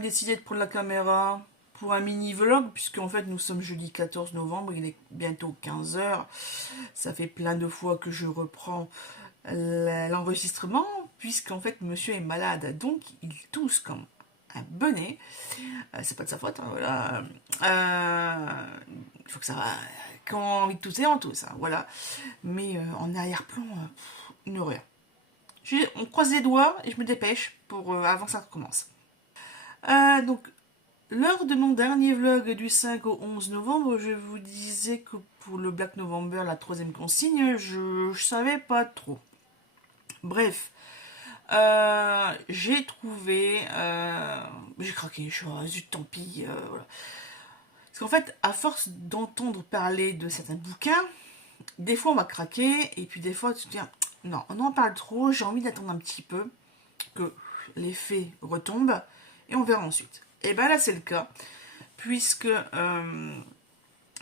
même décidé de prendre la caméra pour un mini vlog, puisque en fait nous sommes jeudi 14 novembre, il est bientôt 15 heures. Ça fait plein de fois que je reprends l'enregistrement, puisqu'en fait monsieur est malade, donc il tousse comme un bonnet. C'est pas de sa faute, hein, voilà. Il faut que ça va. Quand on a envie de tousser, on tousse, hein, voilà. Mais en arrière-plan, une horreur. On croise les doigts et je me dépêche pour avant que ça recommence. Donc, lors de mon dernier vlog du 5 au 11 novembre, je vous disais que pour le Black November, la troisième consigne, je savais pas trop. Bref, j'ai trouvé, j'ai craqué, je suis zut, tant pis, voilà. Parce qu'en fait, à force d'entendre parler de certains bouquins, des fois on va craquer, et puis des fois tu te dis, non, on en parle trop, j'ai envie d'attendre un petit peu, que les faits retombent, et on verra ensuite. Et bien là c'est le cas, puisque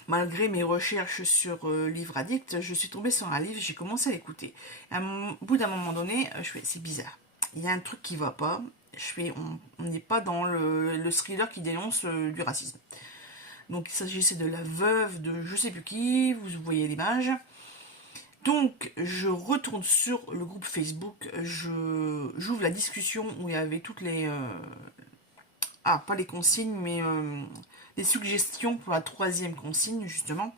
malgré mes recherches sur Livre Addict, je suis tombée sur un livre, j'ai commencé à l'écouter. Au bout d'un moment donné, je fais, c'est bizarre, il y a un truc qui va pas, on n'est pas dans le thriller qui dénonce du racisme. Donc il s'agissait de la veuve de je sais plus qui, vous voyez l'image. Donc je retourne sur le groupe Facebook, j'ouvre la discussion où il y avait toutes les... pas les consignes, mais les suggestions pour la troisième consigne, justement.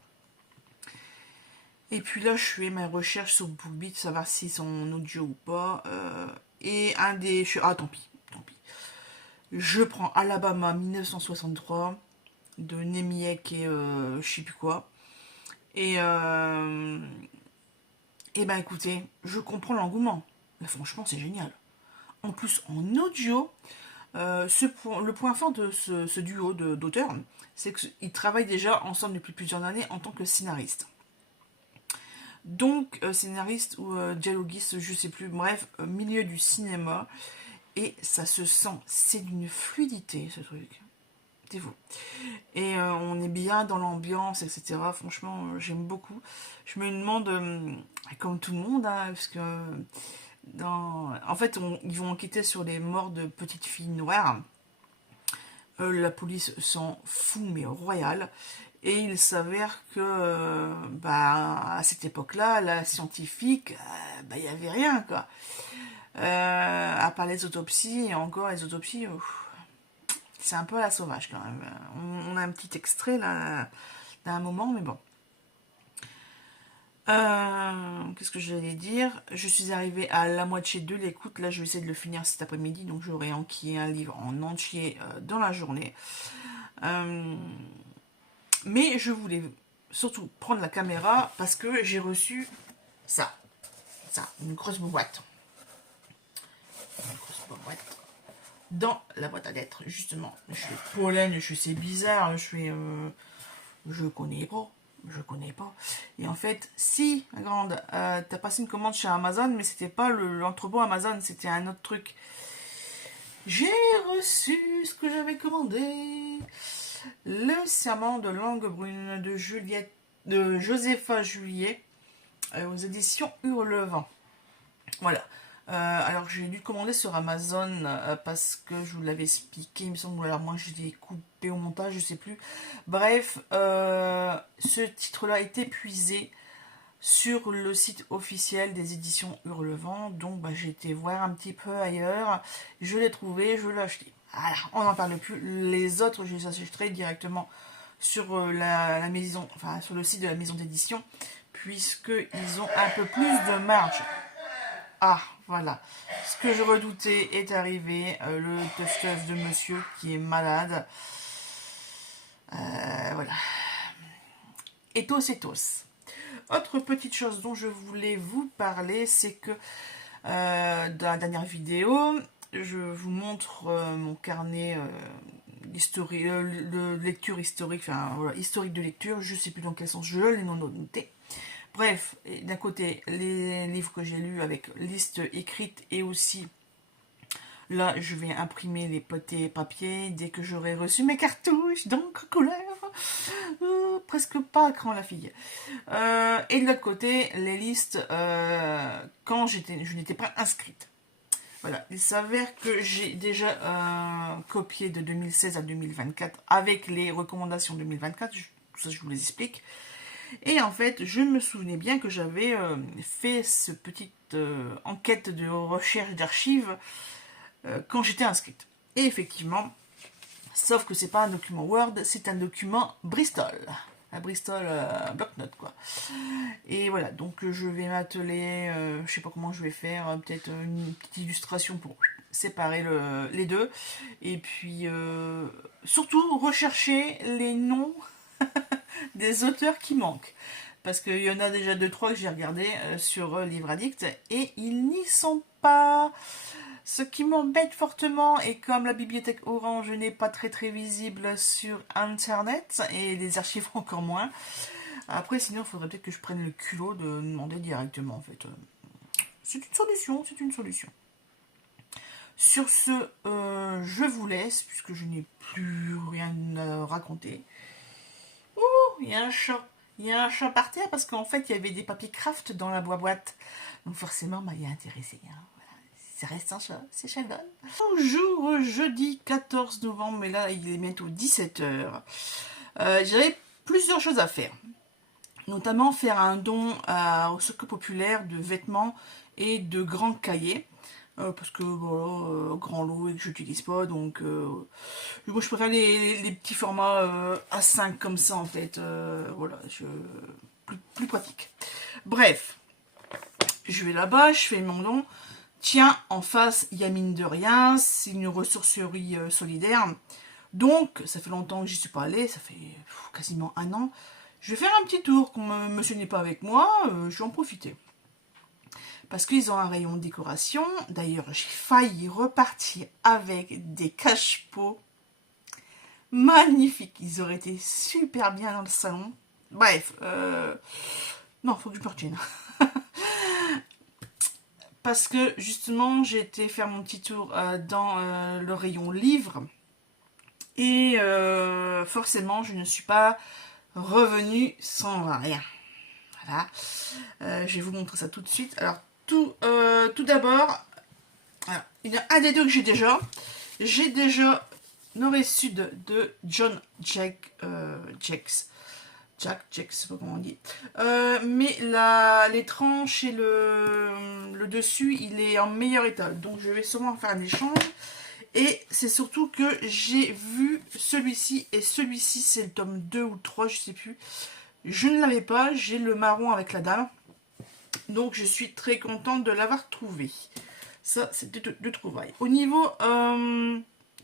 Et puis là, je fais ma recherche sur BookBeat, savoir s'ils sont en audio ou pas. Et un des... tant pis, tant pis. Je prends Alabama 1963 de Nemiek et je sais plus quoi. Et ben écoutez, je comprends l'engouement. Là, franchement, c'est génial. En plus, en audio, le point fort de ce duo d'auteurs, c'est qu'ils travaillent déjà ensemble depuis plusieurs années en tant que scénaristes. Donc, scénariste ou dialoguiste, je sais plus, bref, milieu du cinéma. Et ça se sent, c'est d'une fluidité ce truc. C'est fou. Et on est bien dans l'ambiance, etc. Franchement, j'aime beaucoup. Je me demande, comme tout le monde, hein, parce que en fait, ils vont enquêter sur les morts de petites filles noires. La police s'en fout, mais royal. Et il s'avère que, à cette époque-là, la scientifique, il n'y avait rien, quoi. À part les autopsies, et encore les autopsies, c'est un peu à la sauvage, quand même. On a un petit extrait, là, d'un moment, mais bon. Qu'est-ce que j'allais dire? Je suis arrivée à la moitié de l'écoute. Là, je vais essayer de le finir cet après-midi. Donc, j'aurai enquillé un livre en entier dans la journée. Mais je voulais surtout prendre la caméra parce que j'ai reçu ça. Ça, une grosse boîte. Une grosse boîte. Dans la boîte à lettres, justement. Je fais pollen, je fais c'est bizarre. Je fais... je connais pas. Je connais pas. Et en fait, si, ma grande, t'as passé une commande chez Amazon, mais c'était pas l'entrepôt Amazon, c'était un autre truc. J'ai reçu ce que j'avais commandé. Le serment de langue brune de Josepha Juillet aux éditions Hurlevent. Voilà. Alors j'ai dû commander sur Amazon parce que je vous l'avais expliqué, il me semble, alors moi je l'ai coupé au montage, je sais plus. Bref, ce titre-là est épuisé sur le site officiel des éditions Hurlevent, donc j'ai été voir un petit peu ailleurs, je l'ai trouvé, je l'ai acheté. Voilà, on n'en parle plus. Les autres, je les achèterai directement sur la maison, enfin sur le site de la maison d'édition, puisqu'ils ont un peu plus de marge. Ah, voilà. Ce que je redoutais est arrivé. Le teuf de monsieur qui est malade. Voilà. Ethos. Autre petite chose dont je voulais vous parler, c'est que dans la dernière vidéo, je vous montre mon carnet de lecture historique, enfin voilà, historique de lecture, je sais plus dans quel sens je l'ai noté. Bref, d'un côté, les livres que j'ai lus avec liste écrite et aussi, là, je vais imprimer les potés papier dès que j'aurai reçu mes cartouches d'encre couleur. Presque pas à cran, la fille. Et de l'autre côté, les listes quand je n'étais pas inscrite. Voilà, il s'avère que j'ai déjà copié de 2016 à 2024 avec les recommandations 2024, tout ça je vous les explique. Et en fait, je me souvenais bien que j'avais fait ce petite enquête de recherche d'archives quand j'étais inscrite. Et effectivement, sauf que c'est pas un document Word, c'est un document Bristol. Un Bristol bloc-notes quoi. Et voilà, donc je vais m'atteler, je sais pas comment je vais faire, peut-être une petite illustration pour séparer les deux. Et puis surtout rechercher les noms des auteurs qui manquent. Parce qu'il y en a déjà 2-3 que j'ai regardé sur Livre Addict et ils n'y sont pas. Ce qui m'embête fortement, et comme la bibliothèque Orange n'est pas très visible sur internet et les archives encore moins, après sinon il faudrait peut-être que je prenne le culot de demander directement en fait. C'est une solution, c'est une solution. Sur ce, je vous laisse puisque je n'ai plus rien à raconter. Il y a un chat. Il y a un chat par terre parce qu'en fait, il y avait des papiers craft dans la boîte. Donc forcément, il est intéressé. Hein. Voilà. Ça reste un chat, c'est Sheldon. Bonjour, jeudi 14 novembre, mais là, il est bientôt 17h. J'avais plusieurs choses à faire. Notamment faire un don au Secours populaire de vêtements et de grands cahiers. Parce que voilà, grand lot et que je n'utilise pas, donc moi je préfère les petits formats A5 comme ça en fait, voilà, plus pratique. Bref, je vais là-bas, je fais mon don. Tiens, en face, il y a mine de rien, c'est une ressourcerie solidaire. Donc, ça fait longtemps que j'y suis pas allée, ça fait quasiment un an. Je vais faire un petit tour, comme monsieur n'est pas avec moi, je vais en profiter. Parce qu'ils ont un rayon décoration. D'ailleurs, j'ai failli repartir avec des cache-pots magnifiques. Ils auraient été super bien dans le salon. Bref, non, faut que je me retienne. Parce que justement, j'ai été faire mon petit tour dans le rayon livres. Et forcément, je ne suis pas revenue sans rien. Voilà. Je vais vous montrer ça tout de suite. Alors, tout d'abord, il y a un des deux que j'ai déjà. J'ai déjà Nord et Sud de John Jack, Jack, je sais pas comment on dit. Mais les tranches et le dessus, il est en meilleur état. Donc je vais sûrement faire un échange. Et c'est surtout que j'ai vu celui-ci, et celui-ci c'est le tome 2 ou 3, je sais plus. Je ne l'avais pas, j'ai le marron avec la dame. Donc je suis très contente de l'avoir trouvé. Ça, c'est de trouvailles. Au niveau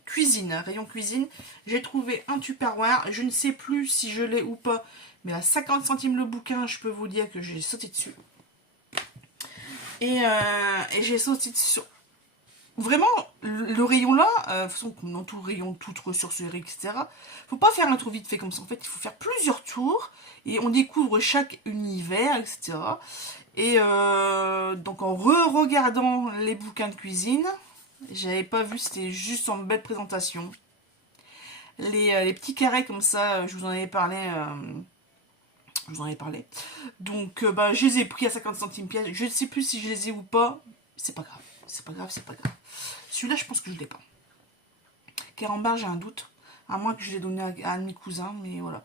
cuisine, rayon cuisine, j'ai trouvé un Tupperware. Je ne sais plus si je l'ai ou pas, mais à 50 centimes le bouquin, je peux vous dire que j'ai sauté dessus. Et j'ai sauté dessus. Vraiment, le rayon là, de toute façon, comme dans tout rayon, toute ressourcerie, etc., faut pas faire un tour vite fait comme ça. En fait, il faut faire plusieurs tours et on découvre chaque univers, etc. Et donc en re-regardant les bouquins de cuisine, j'avais pas vu, c'était juste en belle présentation. Les petits carrés comme ça, je vous en avais parlé. Donc je les ai pris à 50 centimes pièce. Je ne sais plus si je les ai ou pas. C'est pas grave. C'est pas grave. Celui-là, je pense que je l'ai pas. Carambar, j'ai un doute. À moins que je l'ai donné à un de mes cousins, mais voilà.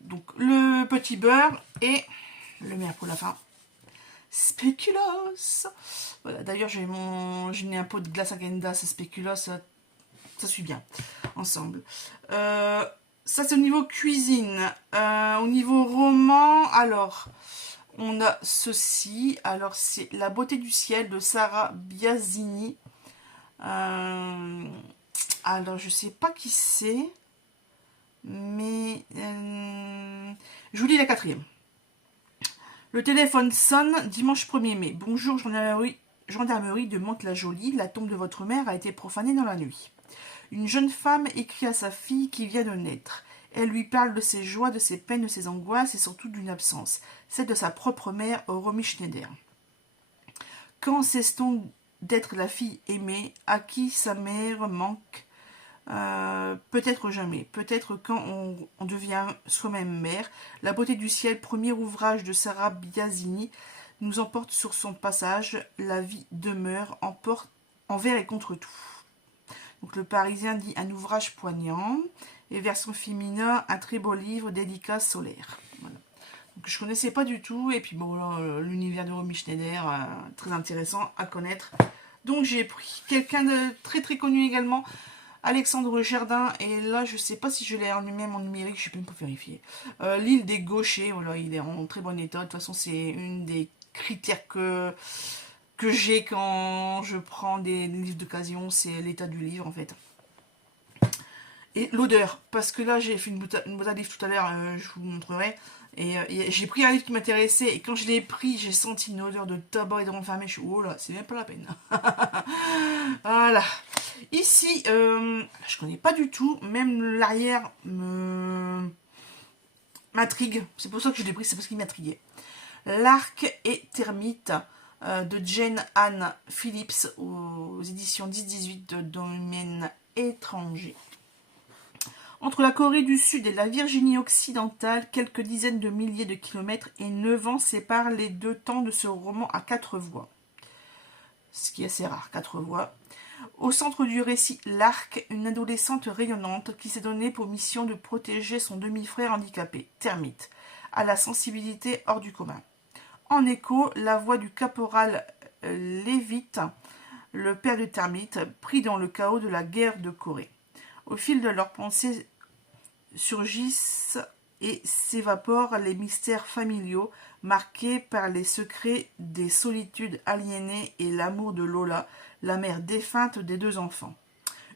Donc le petit beurre et le meilleur pour la fin. Spéculoos. Voilà, d'ailleurs j'ai mis un pot de glace à Genda, c'est spéculoos, ça suit bien ensemble. Ça c'est au niveau cuisine. Au niveau roman, alors on a ceci. Alors c'est La beauté du ciel de Sarah Biasini. Alors je sais pas qui c'est, mais je vous lis la quatrième. Le téléphone sonne dimanche 1er mai. Bonjour, gendarmerie de Mantes-la-Jolie. La tombe de votre mère a été profanée dans la nuit. Une jeune femme écrit à sa fille qui vient de naître. Elle lui parle de ses joies, de ses peines, de ses angoisses et surtout d'une absence, celle de sa propre mère, Romy Schneider. Quand cesse-t-on d'être la fille aimée, à qui sa mère manque peut-être jamais, peut-être quand on devient soi-même mère. La beauté du ciel, premier ouvrage de Sarah Biasini, nous emporte sur son passage. La vie demeure envers et contre tout. Donc le Parisien dit un ouvrage poignant. Et version féminin, un très beau livre, dédicace solaire. Voilà. Donc je ne connaissais pas du tout. Et puis bon, l'univers de Romy Schneider, très intéressant à connaître. Donc j'ai pris quelqu'un de très très connu également, Alexandre Jardin. Et là, je ne sais pas si je l'ai en lui-même en numérique, je ne peux même pas vérifier. L'île des gauchers, voilà, il est en très bon état. De toute façon, c'est une des critères que j'ai quand je prends des livres d'occasion, c'est l'état du livre en fait. Et l'odeur, parce que là j'ai fait une boîte à livres tout à l'heure, je vous montrerai. Et j'ai pris un livre qui m'intéressait, et quand je l'ai pris, j'ai senti une odeur de tabac et de renfermé. Je suis oh là, c'est même pas la peine. Voilà. Ici, je connais pas du tout, même l'arrière m'intrigue. C'est pour ça que je l'ai pris, c'est parce qu'il m'intriguait. L'arc et termite de Jane Anne Phillips aux éditions 10-18 de Domaine étranger. Entre la Corée du Sud et la Virginie occidentale, quelques dizaines de milliers de kilomètres et 9 ans séparent les deux temps de ce roman à 4 voix. Ce qui est assez rare, 4 voix. Au centre du récit, Lark, une adolescente rayonnante qui s'est donnée pour mission de protéger son demi-frère handicapé, Termite, à la sensibilité hors du commun. En écho, la voix du caporal Leavitt, le père de Termite, pris dans le chaos de la guerre de Corée. Au fil de leurs pensées surgissent et s'évaporent les mystères familiaux marqués par les secrets des solitudes aliénées et l'amour de Lola, la mère défunte des deux enfants.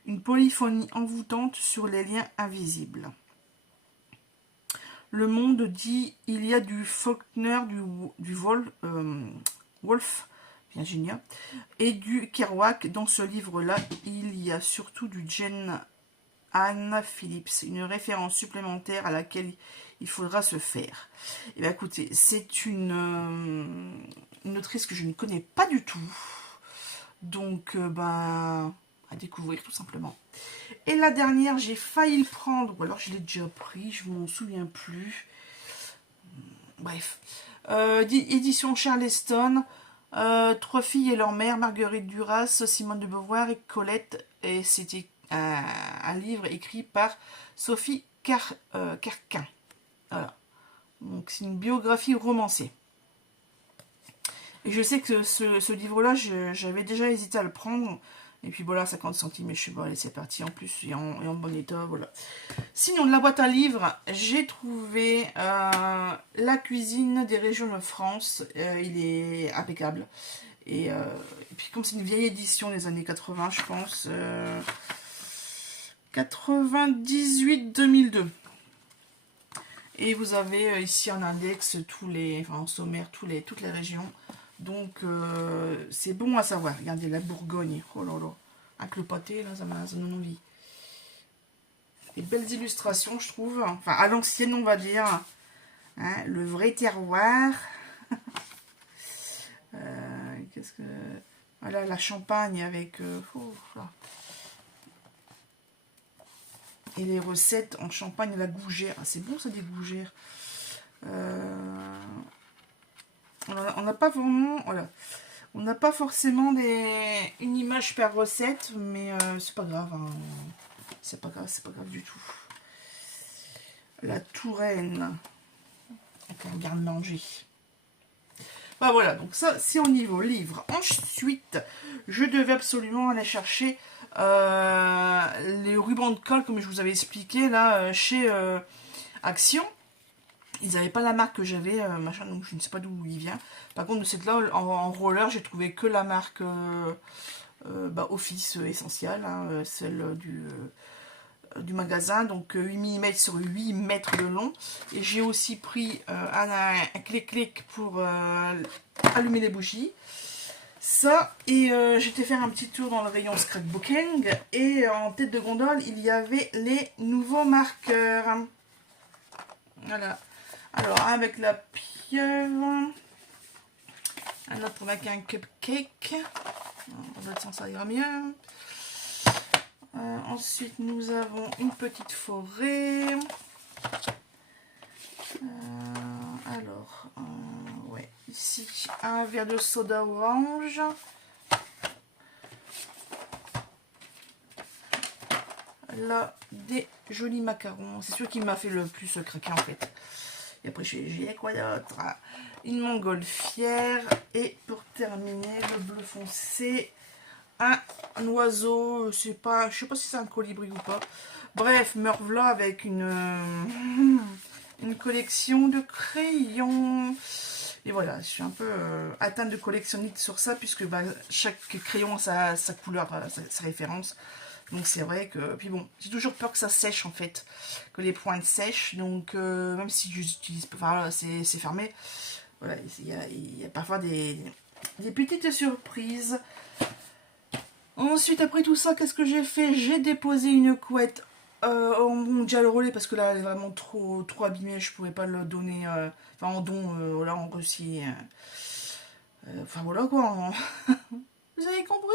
Une polyphonie envoûtante sur les liens invisibles. Le Monde dit il y a du Faulkner, du Wolf, Virginia, et du Kerouac. Dans ce livre-là, il y a surtout du Jane Anne Phillips, une référence supplémentaire à laquelle il faudra se faire. Et bien écoutez, c'est une autrice que je ne connais pas du tout. Donc, à découvrir tout simplement. Et la dernière, j'ai failli le prendre, ou alors je l'ai déjà pris, je ne m'en souviens plus. Bref. Édition Charleston. 3 filles et leur mère, Marguerite Duras, Simone de Beauvoir et Colette. Et c'était un livre écrit par Sophie Carquin. Voilà. Donc c'est une biographie romancée. Et je sais que ce livre-là, j'avais déjà hésité à le prendre. Et puis voilà, 50 centimes, et je suis bon, allez, c'est parti. En plus, il est en bon état, voilà. Sinon, de la boîte à livres, j'ai trouvé La cuisine des régions de France. Il est impeccable. Et puis, comme c'est une vieille édition des années 80, je pense, 98-2002. Et vous avez ici en index en sommaire, toutes les régions. Donc, c'est bon à savoir. Regardez, la Bourgogne. Oh là là. Avec le pâté, là, ça donne envie. Des belles illustrations, je trouve. Enfin, à l'ancienne, on va dire. Hein, le vrai terroir. Qu'est-ce que... Voilà, la Champagne avec... et les recettes en Champagne à la gougère. Ah, c'est bon, ça, des gougères. On n'a pas vraiment... Voilà. On n'a pas forcément une image par recette, mais c'est pas grave. Hein. C'est pas grave du tout. La Touraine. Avec un garde-manger. Bah voilà, donc ça, c'est au niveau livre. Ensuite, je devais absolument aller chercher les rubans de colle, comme je vous avais expliqué, là, chez Action. Ils n'avaient pas la marque que j'avais, machin, donc je ne sais pas d'où il vient. Par contre, de cette là, en roller, j'ai trouvé que la marque Office Essential, hein, celle du magasin, donc 8 mm sur 8 mètres de long. Et j'ai aussi pris un clic-clic pour allumer les bougies. Ça, et j'étais faire un petit tour dans le rayon scrapbooking. Et en tête de gondole, il y avait les nouveaux marqueurs. Voilà. Alors, avec la pieuvre, un autre avec un cupcake. Dans l'autre sens, ça ira mieux. Ensuite, nous avons une petite forêt. Ouais, Ici, un verre de soda orange. Là, des jolis macarons. C'est celui qui m'a fait le plus craquer en fait. Et après, j'ai quoi d'autre? Une montgolfière. Et pour terminer, le bleu foncé. Un oiseau. Je sais pas si c'est un colibri ou pas. Bref, me revoilà avec une collection de crayons. Et voilà, je suis un peu atteinte de collectionniste sur ça, puisque bah, chaque crayon a sa couleur, sa référence. Donc c'est vrai que... Puis bon, j'ai toujours peur que ça sèche en fait, que les pointes sèchent. Donc même si j'utilise... Enfin c'est fermé. Voilà, il y a parfois des petites surprises. Ensuite, après tout ça, qu'est-ce que j'ai fait? J'ai déposé une couette en mondial relais parce que là, elle est vraiment trop abîmée. Je ne pourrais pas le donner en don là en Russie. Enfin voilà quoi. Vous avez compris?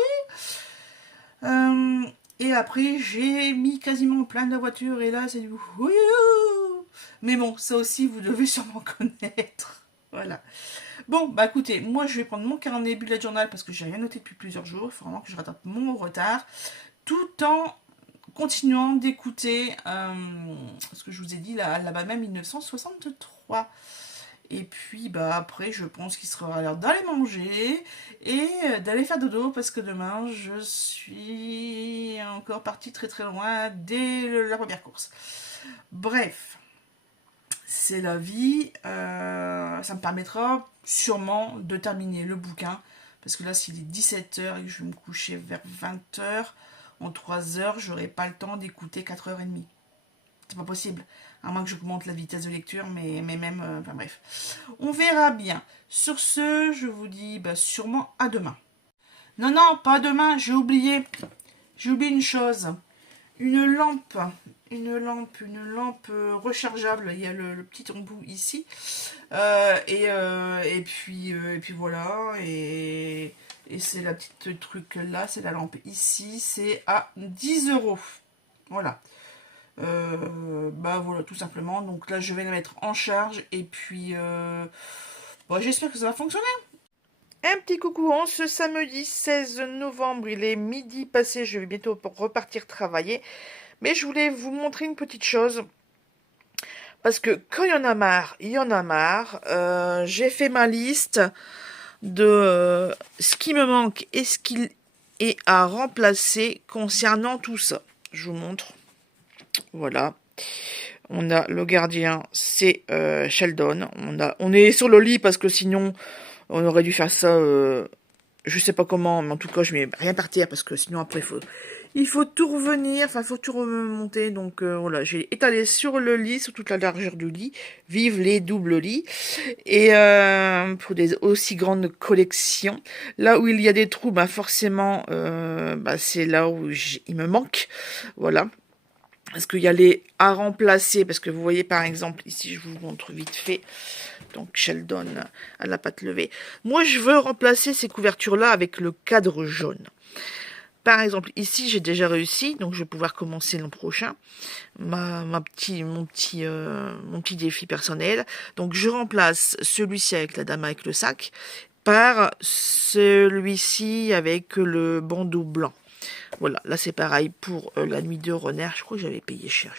Et après, j'ai mis quasiment plein de la voiture et là, c'est du... Mais bon, ça aussi, vous devez sûrement connaître. Voilà. Bon, bah écoutez, moi je vais prendre mon carnet bullet journal parce que j'ai rien noté depuis plusieurs jours. Il faut vraiment que je rattrape mon retard. Tout en continuant d'écouter ce que je vous ai dit là-bas même 1963. Et puis bah après je pense qu'il sera l'heure d'aller manger et d'aller faire dodo parce que demain je suis encore partie très très loin dès la première course. Bref, c'est la vie. Ça me permettra sûrement de terminer le bouquin parce que là s'il est 17 h et que je vais me coucher vers 20 h, en 3 h j'aurai pas le temps d'écouter 4 h 30. C'est pas possible, à moins que j'augmente la vitesse de lecture, mais même, enfin bref. On verra bien. Sur ce, je vous dis bah, sûrement à demain. Non, non, pas demain, j'ai oublié. J'ai oublié une chose. Une lampe rechargeable. Il y a le petit embout ici. Et puis voilà. Et c'est la petite truc là, c'est la lampe ici. C'est à 10 €. Voilà. Bah voilà, tout simplement. Donc là, je vais la mettre en charge. Et puis, bon, j'espère que ça va fonctionner. Un petit coucou en ce samedi 16 novembre. Il est midi passé. Je vais bientôt repartir travailler. Mais je voulais vous montrer une petite chose. Parce que quand il y en a marre, il y en a marre. J'ai fait ma liste de ce qui me manque et ce qui est à remplacer concernant tout ça. Je vous montre. Voilà. On a le gardien, c'est Sheldon. On est sur le lit parce que sinon, on aurait dû faire ça, je sais pas comment, mais en tout cas, je mets rien par terre parce que sinon, après, il faut tout revenir, enfin, il faut tout remonter. Donc, voilà, j'ai étalé sur le lit, sur toute la largeur du lit. Vive les doubles lits. Et pour des aussi grandes collections, là où il y a des trous, bah, forcément, bah, c'est là où il me manque. Voilà. Parce qu'il y a les à remplacer, parce que vous voyez par exemple, ici je vous montre vite fait, donc Sheldon à la patte levée. Moi je veux remplacer ces couvertures-là avec le cadre jaune. Par exemple, ici j'ai déjà réussi, donc je vais pouvoir commencer l'an prochain, mon petit défi personnel. Donc je remplace celui-ci avec la dame avec le sac, par celui-ci avec le bandeau blanc. Voilà, là c'est pareil pour la nuit de Renard. Je crois que j'avais payé cher.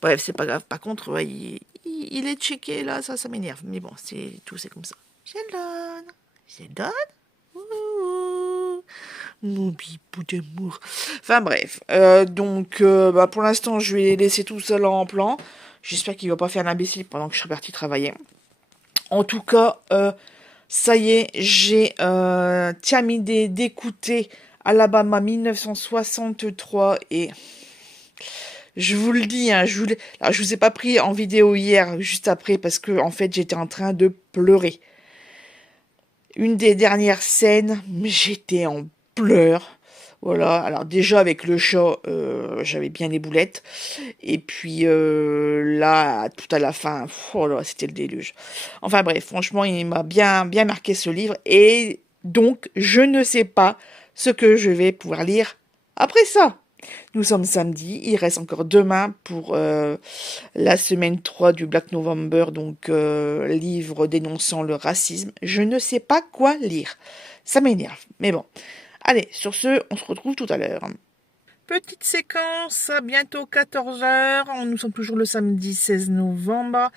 Bref, c'est pas grave. Par contre, ouais, il est checké là, ça m'énerve. Mais bon, c'est comme ça. Sheldon, mon bibou d'amour. Enfin bref, donc bah, pour l'instant, je vais laisser tout seul en plan. J'espère qu'il va pas faire l'imbécile pendant que je suis partie travailler. En tout cas, ça y est, j'ai terminé d'écouter Alabama 1963 et je vous le dis, hein, je vous ai pas pris en vidéo hier, juste après, parce que en fait j'étais en train de pleurer. Une des dernières scènes, j'étais en pleurs. Voilà, alors déjà avec le chat, j'avais bien les boulettes. Et puis là, tout à la fin, oh là, c'était le déluge. Enfin bref, franchement, il m'a bien marqué ce livre. Et donc, je ne sais pas ce que je vais pouvoir lire après ça. Nous sommes samedi, il reste encore demain pour la semaine 3 du Black November, donc livre dénonçant le racisme. Je ne sais pas quoi lire. Ça m'énerve, mais bon. Allez, sur ce, on se retrouve tout à l'heure. Petite séquence, à bientôt 14 heures. Nous sommes toujours le samedi 16 novembre.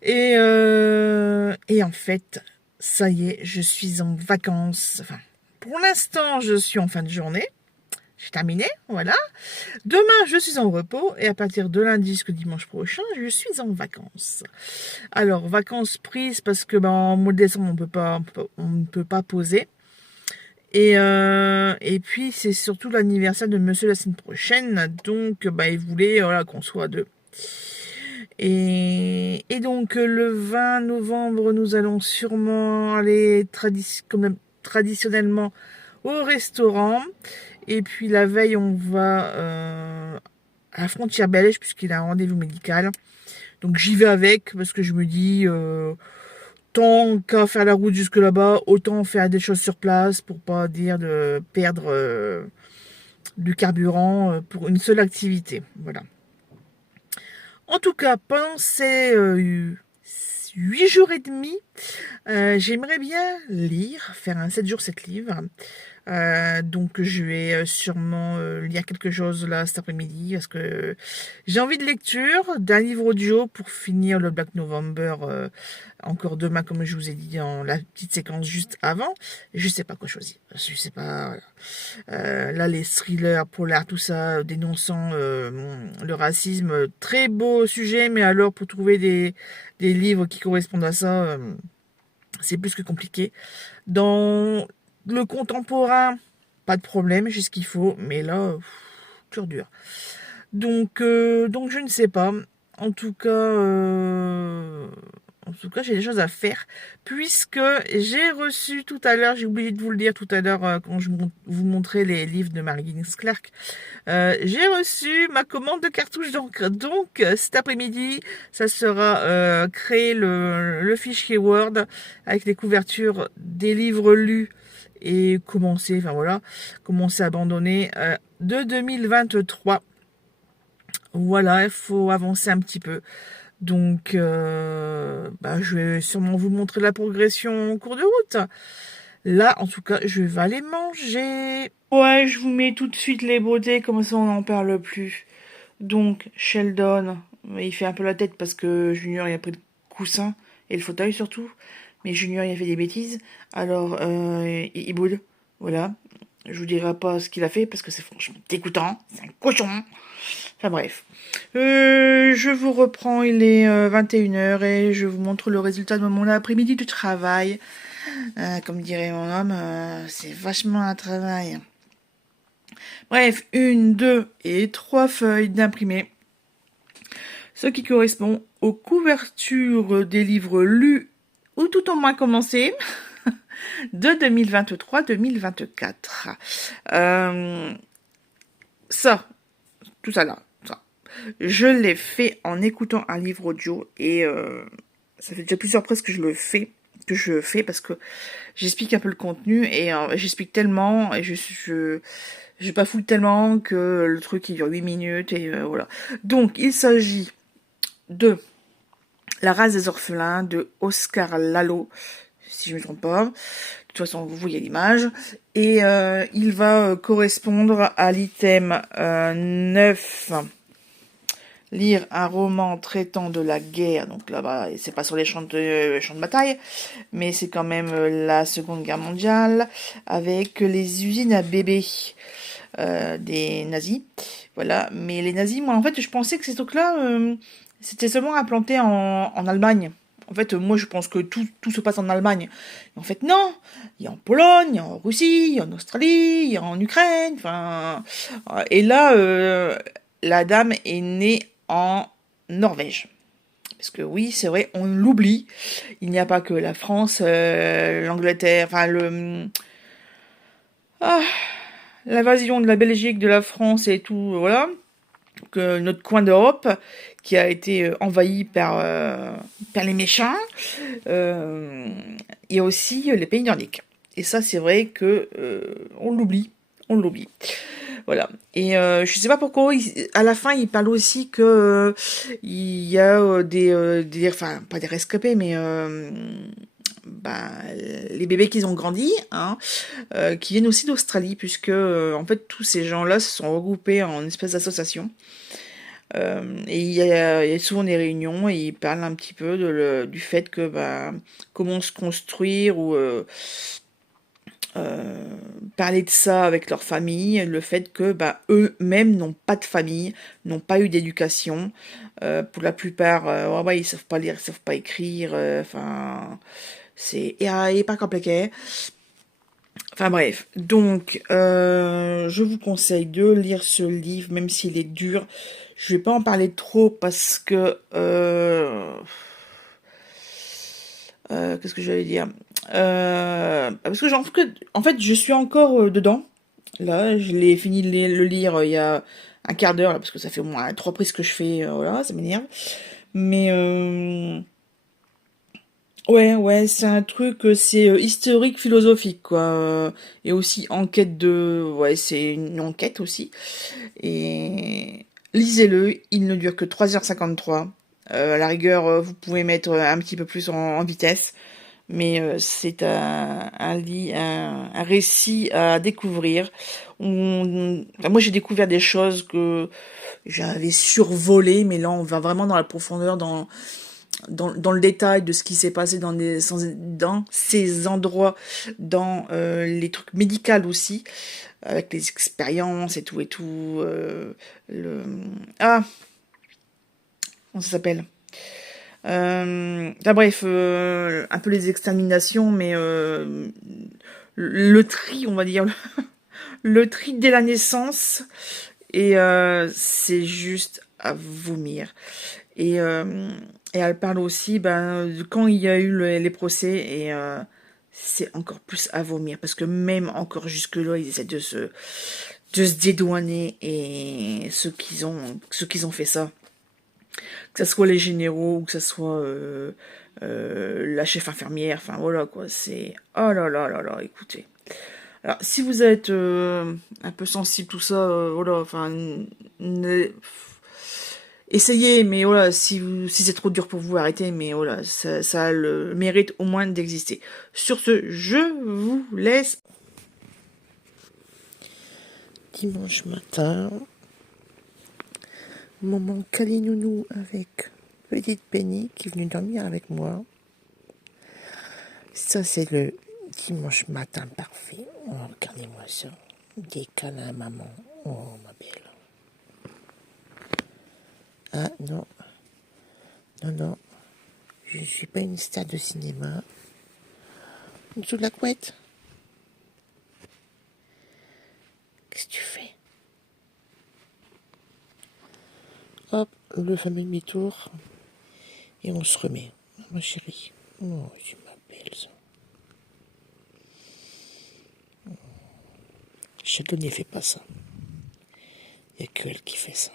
Et en fait, ça y est, je suis en vacances. Enfin, pour l'instant, je suis en fin de journée. J'ai terminé, voilà. Demain, je suis en repos. Et à partir de lundi jusqu'au dimanche prochain, je suis en vacances. Alors, vacances prises parce que en mois de décembre, on ne peut pas poser. Et puis, c'est surtout l'anniversaire de monsieur la semaine prochaine. Donc, il voulait qu'on soit deux. Et donc, le 20 novembre, nous allons sûrement aller comme traditionnellement au restaurant. Et puis, la veille, on va à la frontière belge, puisqu'il a un rendez-vous médical. Donc, j'y vais avec, parce que je me dis... tant qu'à faire la route jusque là-bas, autant faire des choses sur place pour pas dire de perdre du carburant pour une seule activité. Voilà. En tout cas, pendant ces 8 jours et demi, j'aimerais bien lire, faire un 7 jours 7 livres. Donc je vais sûrement lire quelque chose là cet après-midi parce que j'ai envie de lecture, d'un livre audio pour finir le Black November encore demain, comme je vous ai dit dans la petite séquence juste avant. Je sais pas quoi choisir, je sais pas. Là les thrillers polars, tout ça, dénonçant le racisme, très beau sujet, mais alors pour trouver des livres qui correspondent à ça, c'est plus que compliqué. Dans le contemporain, pas de problème, j'ai ce qu'il faut, mais là, pur dur. Donc je ne sais pas. En tout cas, j'ai des choses à faire, puisque j'ai reçu tout à l'heure, j'ai oublié de vous le dire tout à l'heure quand je vous montrais les livres de Mary Guinness Clark, j'ai reçu ma commande de cartouches d'encre. Donc cet après-midi, ça sera créer le fichier Word avec les couvertures des livres lus et commencer à abandonner de 2023. Voilà, il faut avancer un petit peu. Donc, je vais sûrement vous montrer la progression en cours de route. Là, en tout cas, je vais aller manger. Ouais, je vous mets tout de suite les beautés, comme ça on n'en parle plus. Donc, Sheldon, il fait un peu la tête parce que Junior, il a pris le coussin et le fauteuil surtout. Mais Junior, il a fait des bêtises. Alors, il boude. Voilà. Je vous dirai pas ce qu'il a fait parce que c'est franchement dégoûtant. C'est un cochon. Enfin bref. Je vous reprends, il est 21h et je vous montre le résultat de mon après-midi de travail. Comme dirait mon homme, c'est vachement un travail. Bref, 1, 2 et 3 feuilles d'imprimé. Ce qui correspond aux couvertures des livres lus ou tout au moins commencés de 2023-2024. Tout ça là. Je l'ai fait en écoutant un livre audio et ça fait déjà plusieurs reprises que je fais parce que j'explique un peu le contenu et j'explique tellement et je bafouille tellement que le truc il dure 8 minutes et voilà. Donc il s'agit de La race des orphelins de Oscar Lalo, si je ne me trompe pas. De toute façon, vous voyez l'image. Et il va correspondre à l'item 9. Lire un roman traitant de la guerre, donc là-bas, c'est pas sur les champs de bataille, mais c'est quand même la Seconde Guerre mondiale, avec les usines à bébés des nazis. Voilà, mais les nazis, moi en fait, je pensais que ces trucs-là, c'était seulement implanté en Allemagne. En fait, moi je pense que tout se passe en Allemagne. En fait, non, il y a en Pologne, il y a en Russie, il y a en Australie, il y a en Ukraine, enfin... Et là, la dame est née en Norvège. Parce que oui, c'est vrai, on l'oublie. Il n'y a pas que la France, l'Angleterre, enfin l'invasion de la Belgique, de la France et tout, voilà. Que notre coin d'Europe qui a été envahi par les méchants. Il y a aussi les pays nordiques. Et ça, c'est vrai que on l'oublie. on l'oublie. Voilà. Et je sais pas pourquoi, à la fin, il parle aussi que il y a enfin, pas des rescapés, mais bah, les bébés qui ont grandi, hein, qui viennent aussi d'Australie, puisque en fait tous ces gens-là se sont regroupés en une espèce d'association. Et il y a souvent des réunions et ils parlent un petit peu du fait que bah, comment se construire ou parler de ça avec leur famille, le fait que bah, eux-mêmes n'ont pas de famille, n'ont pas eu d'éducation. Pour la plupart, ouais, ouais, ils savent pas lire, ils savent pas écrire. Enfin, c'est pas compliqué. Enfin bref, donc je vous conseille de lire ce livre, même s'il est dur. Je vais pas en parler trop parce que qu'est-ce que j'allais dire parce que en fait, je suis encore dedans. Là, je l'ai fini de le lire il y a un quart d'heure, là, parce que ça fait au moins 3 prises que je fais. Voilà, ça m'énerve. Mais ouais, ouais, c'est un truc, c'est historique, philosophique, quoi. Et aussi enquête ouais, c'est une enquête aussi. Et lisez-le, il ne dure que 3h53. À la rigueur, vous pouvez mettre un petit peu plus en vitesse. Mais c'est un récit à découvrir. Enfin, moi, j'ai découvert des choses que j'avais survolées, mais là, on va vraiment dans la profondeur, dans le détail de ce qui s'est passé dans ces endroits, dans les trucs médicaux aussi, avec les expériences et tout et tout. Le... Ah, comment ça s'appelle? Enfin bref, un peu les exterminations, mais le tri, on va dire, le tri dès la naissance, et c'est juste à vomir. Et, euh, et elle parle aussi ben, de quand il y a eu les procès, et c'est encore plus à vomir, parce que même encore jusque-là, ils essaient de se dédouaner, et ceux qui ont fait ça, que ce soit les généraux ou que ce soit la chef infirmière, enfin voilà quoi, c'est oh là là là là, écoutez. Alors si vous êtes un peu sensible tout ça, voilà, enfin essayez, mais voilà, si c'est trop dur pour vous, arrêtez, mais voilà, ça a le mérite au moins d'exister. Sur ce, je vous laisse. Dimanche matin, moment câlinounou avec petite Penny qui est venue dormir avec moi. Ça, c'est le dimanche matin parfait. Oh, regardez-moi ça. Des câlins à maman. Oh, ma belle. Ah, non. Non, non. Je ne suis pas une star de cinéma. En dessous de la couette. Qu'est-ce que tu fais? Hop, le fameux demi-tour. Et on se remet. Ma chérie. Oh, tu m'appelles ça. Châteauneuf fait pas ça. Il n'y a que elle qui fait ça.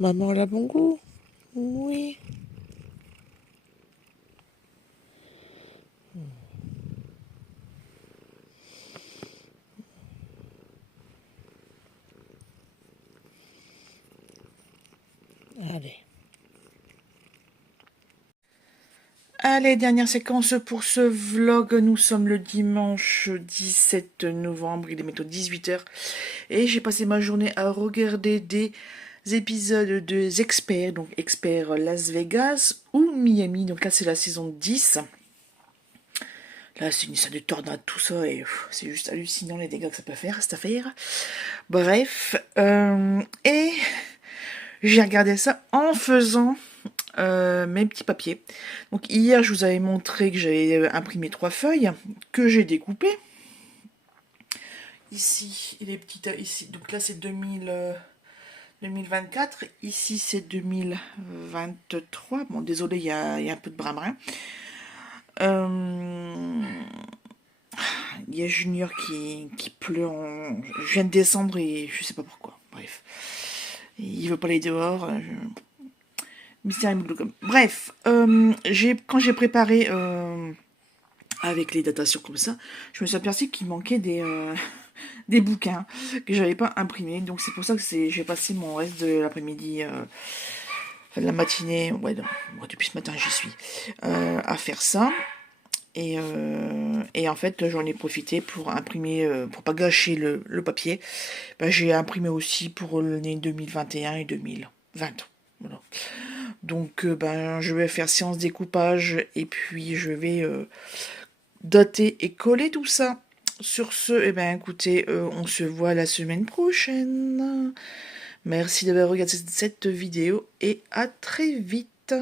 Maman elle a bon goût? Oui. Allez. Allez, dernière séquence pour ce vlog. Nous sommes le dimanche 17 novembre, il est bientôt 18h. Et j'ai passé ma journée à regarder des épisodes de Experts, donc Experts Las Vegas ou Miami. Donc là, c'est la saison 10. Là, c'est une histoire de tornade, tout ça, et c'est juste hallucinant les dégâts que ça peut faire, cette affaire. Bref, et j'ai regardé ça en faisant mes petits papiers. Donc hier, je vous avais montré que j'avais imprimé 3 feuilles que j'ai découpées. Ici, les petites, ici, donc là c'est 2024. Ici c'est 2023. Bon, désolé, il y a un peu de brin-brin. Il y a Junior qui pleure. Je viens de descendre et je sais pas pourquoi. Bref. Il veut pas aller dehors. Mystery.com. Bref, quand j'ai préparé avec les datations comme ça, je me suis aperçue qu'il manquait des bouquins que j'avais pas imprimés. Donc c'est pour ça que j'ai passé mon reste de l'après-midi, de la matinée, ouais, non, moi, depuis ce matin j'y suis, à faire ça. Et en fait, j'en ai profité pour imprimer, pour pas gâcher le papier. Ben, j'ai imprimé aussi pour l'année 2021 et 2020. Voilà. Donc, ben, je vais faire séance découpage et puis je vais dater et coller tout ça. Sur ce, eh ben, écoutez, on se voit la semaine prochaine. Merci d'avoir regardé cette vidéo et à très vite.